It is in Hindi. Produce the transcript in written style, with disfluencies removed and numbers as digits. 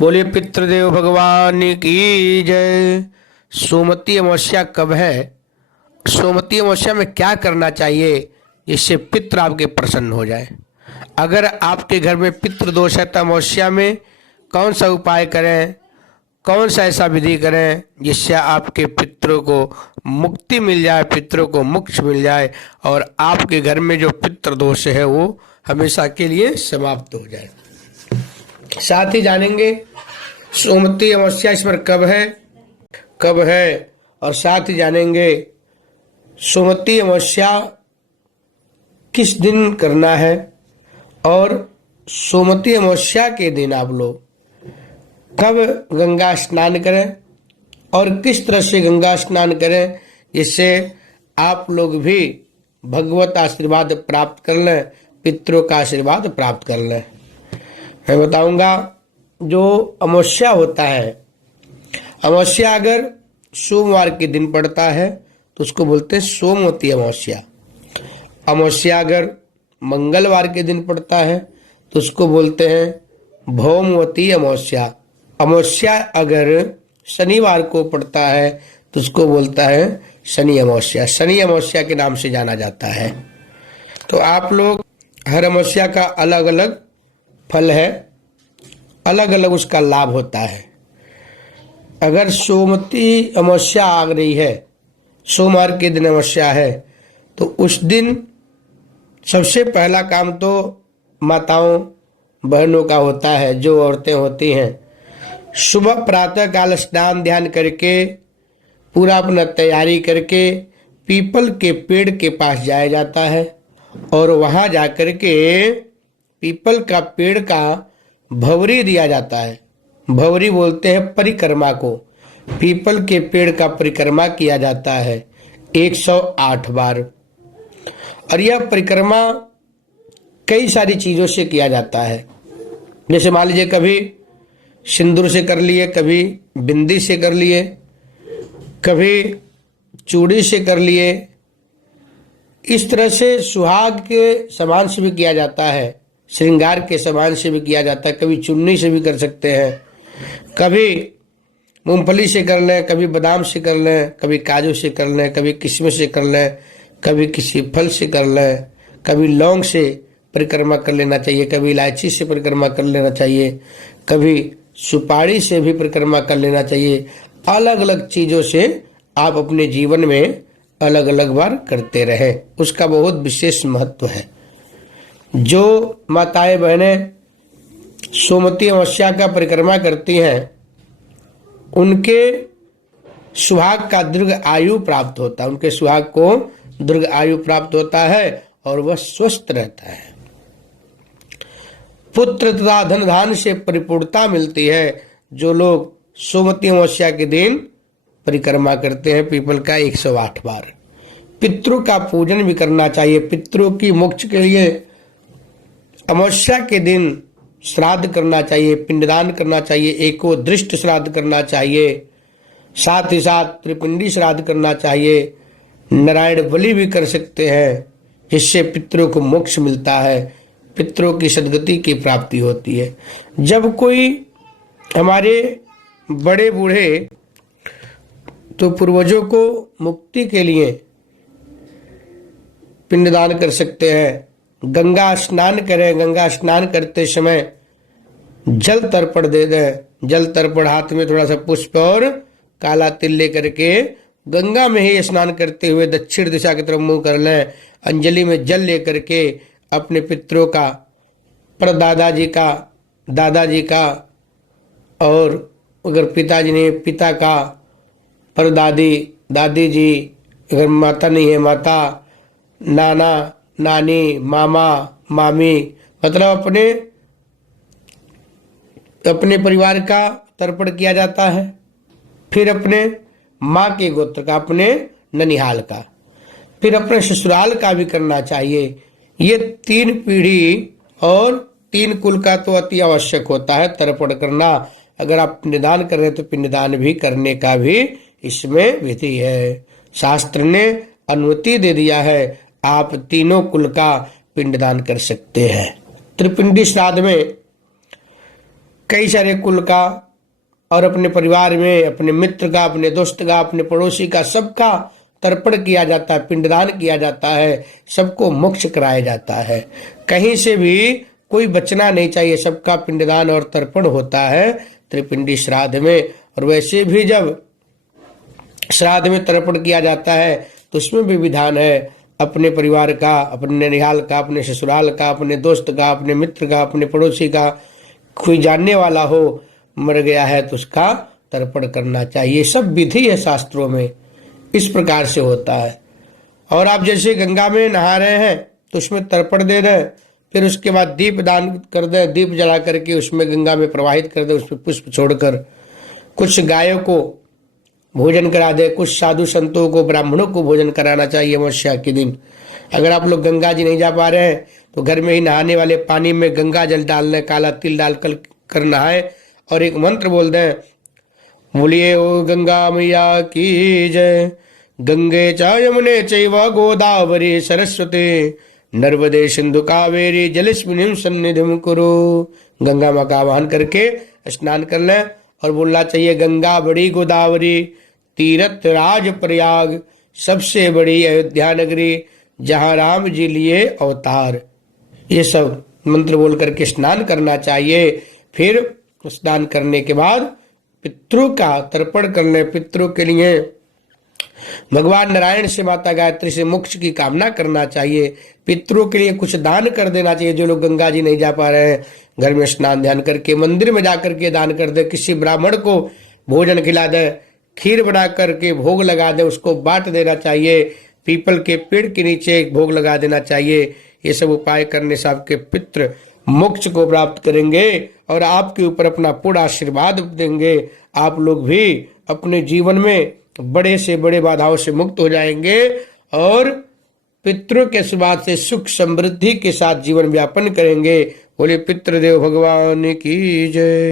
बोलिए पितृदेव भगवान की जय। सोमवती अमावस्या कब है? सोमवती अमावस्या में क्या करना चाहिए जिससे पितृ आपके प्रसन्न हो जाए? अगर आपके घर में पितृ दोष है तो अमावस्या में कौन सा उपाय करें, कौन सा ऐसा विधि करें जिससे आपके पितरों को मुक्ति मिल जाए, पितरों को मोक्ष मिल जाए और आपके घर में जो पितृ दोष है वो हमेशा के लिए समाप्त हो जाए। साथ ही जानेंगे सोमवती अमावस्या इस पर कब है और साथ ही जानेंगे सोमवती अमावस्या किस दिन करना है और सोमवती अमावस्या के दिन आप लोग कब गंगा स्नान करें और किस तरह से गंगा स्नान करें जिससे आप लोग भी भगवत आशीर्वाद प्राप्त कर लें, पितरों का आशीर्वाद प्राप्त कर लें। मैं बताऊंगा जो अमावस्या होता है, अमावस्या अगर सोमवार के दिन पड़ता है तो उसको बोलते हैं सोमवती अमावस्या। अमावस्या अगर मंगलवार के दिन पड़ता है तो उसको बोलते हैं भौमवती अमावस्या। अमावस्या अगर शनिवार को पड़ता है तो उसको बोलता है शनि अमावस्या। शनि अमावस्या के नाम से जाना जाता है। तो आप लोग हर अमावस्या का अलग अलग फल है, अलग अलग उसका लाभ होता है। अगर सोमवती अमावस्या आ रही है, सोमवार के दिन अमावस्या है, तो उस दिन सबसे पहला काम तो माताओं बहनों का होता है, जो औरतें होती हैं, सुबह प्रातः काल स्नान ध्यान करके पूरा अपना तैयारी करके पीपल के पेड़ के पास जाया जाता है और वहाँ जाकर के पीपल का पेड़ का भंवरी दिया जाता है। भंवरी बोलते हैं परिक्रमा को। पीपल के पेड़ का परिक्रमा किया जाता है 108 बार। और यह परिक्रमा कई सारी चीज़ों से किया जाता है। जैसे मान लीजिए कभी सिंदूर से कर लिए, कभी बिंदी से कर लिए, कभी चूड़ी से कर लिए। इस तरह से सुहाग के सामान से भी किया जाता है, श्रृंगार के सामान से भी किया जाता है। कभी चुन्नी से भी कर सकते हैं, कभी मूंगफली से कर लें, कभी बादाम से कर लें, कभी काजू से कर लें, कभी किशमिश से कर लें, कभी किसी फल से कर लें, कभी लौंग से परिक्रमा कर लेना चाहिए, कभी इलायची से परिक्रमा कर लेना चाहिए, कभी सुपारी से भी परिक्रमा कर लेना चाहिए। अलग अलग चीज़ों से आप अपने जीवन में अलग अलग बार करते रहें, उसका बहुत विशेष महत्व है। जो माताएं बहनें सोमवती अमावस्या का परिक्रमा करती हैं उनके सुहाग का दीर्घ आयु प्राप्त होता है, उनके सुहाग को दीर्घ आयु प्राप्त होता है और वह स्वस्थ रहता है। पुत्र तथा धन धान से परिपूर्णता मिलती है। जो लोग सोमवती अमावस्या के दिन परिक्रमा करते हैं पीपल का 108 बार। पितरों का पूजन भी करना चाहिए। पितरों की मोक्ष के लिए अमावस्या के दिन श्राद्ध करना चाहिए, पिंडदान करना चाहिए, एकोदृष्ट श्राद्ध करना चाहिए, साथ ही साथ त्रिपिंडी श्राद्ध करना चाहिए, नारायण बलि भी कर सकते हैं, जिससे पितरों को मोक्ष मिलता है, पितरों की सद्गति की प्राप्ति होती है। जब कोई हमारे बड़े बूढ़े तो पूर्वजों को मुक्ति के लिए पिंडदान कर सकते हैं। गंगा स्नान करें, गंगा स्नान करते समय जल तर्पण दे दें। जल तर्पण हाथ में थोड़ा सा पुष्प और काला तिल लेकर के गंगा में ही स्नान करते हुए दक्षिण दिशा की तरफ मुंह कर लें। अंजलि में जल लेकर के अपने पितरों का, परदादाजी का, दादाजी का, और अगर पिताजी ने पिता का, परदादी, दादी जी, अगर माता नहीं है माता, नाना, नानी, मामा, मामी, मतलब अपने परिवार का तर्पण किया जाता है। फिर अपने माँ के गोत्र का, अपने ननिहाल का, फिर अपने ससुराल का भी करना चाहिए। ये 3 पीढ़ी और 3 कुल का तो अति आवश्यक होता है तर्पण करना। अगर आप पिंडदान कर रहे हैं तो पिंडदान भी करने का भी इसमें विधि है। शास्त्र ने अनुमति दे दिया है, आप तीनों कुल का पिंडदान कर सकते हैं। त्रिपिंडी श्राद्ध में कई सारे कुल का और अपने परिवार में अपने मित्र का, अपने दोस्त का, अपने पड़ोसी का, सबका तर्पण किया जाता है, पिंडदान किया जाता है, सबको मोक्ष कराया जाता है। कहीं से भी कोई बचना नहीं चाहिए, सबका पिंडदान और तर्पण होता है त्रिपिंडी श्राद्ध में। और वैसे भी जब श्राद्ध में तर्पण किया जाता है तो उसमें भी विधान है, अपने परिवार का, अपने ननिहाल का, अपने ससुराल का, अपने दोस्त का, अपने मित्र का, अपने पड़ोसी का, कोई जानने वाला हो मर गया है तो उसका तर्पण करना चाहिए। सब विधि है शास्त्रों में, इस प्रकार से होता है। और आप जैसे गंगा में नहा रहे हैं तो उसमें तर्पण दे दें, फिर उसके बाद दीप दान कर दें, दीप जला करके उसमें गंगा में प्रवाहित कर दें, उसमें पुष्प छोड़कर कुछ गायों को भोजन करा दे, कुछ साधु संतों को, ब्राह्मणों को भोजन कराना चाहिए अमावस्या के दिन। अगर आप लोग गंगा जी नहीं जा पा रहे हैं तो घर में ही नहाने वाले पानी में गंगा जल डालने, काला तिल डाल कर नहाए और एक मंत्र बोल दें, बोलिए ओ गंगा मैया की जय, गंगे च यमुने चैव गोदावरी सरस्वती नर्मदे सिंधु कावेरी जलेस्मिनीं सन्निधिं कुरु। गंगा माँ का आवाहन करके स्नान कर लें और बोलना चाहिए, गंगा बड़ी गोदावरी तीर्थ राज प्रयाग, सबसे बड़ी अयोध्या नगरी जहाँ राम जी लिए अवतार। ये सब मंत्र बोल करके स्नान करना चाहिए। फिर स्नान करने के बाद पितरों का तर्पण कर ले। पितरों के लिए भगवान नारायण से, माता गायत्री से मोक्ष की कामना करना चाहिए। पितरों के लिए कुछ दान कर देना चाहिए। जो लोग गंगा जी नहीं जा पा रहे हैं, घर में स्नान ध्यान करके मंदिर में जाकर के दान कर दे, किसी ब्राह्मण को भोजन खिला दे, खीर बना करके भोग लगा दे, उसको बांट देना चाहिए। पीपल के पेड़ के नीचे एक भोग लगा देना चाहिए। ये सब उपाय करने से आपके पितृ मोक्ष को प्राप्त करेंगे और आपके ऊपर अपना पूर्ण आशीर्वाद देंगे। आप लोग भी अपने जीवन में बड़े से बड़े बाधाओं से मुक्त हो जाएंगे और पितरों के आशीर्वाद से सुख समृद्धि के साथ जीवन व्यापन करेंगे। बोले पितृदेव भगवान की जय।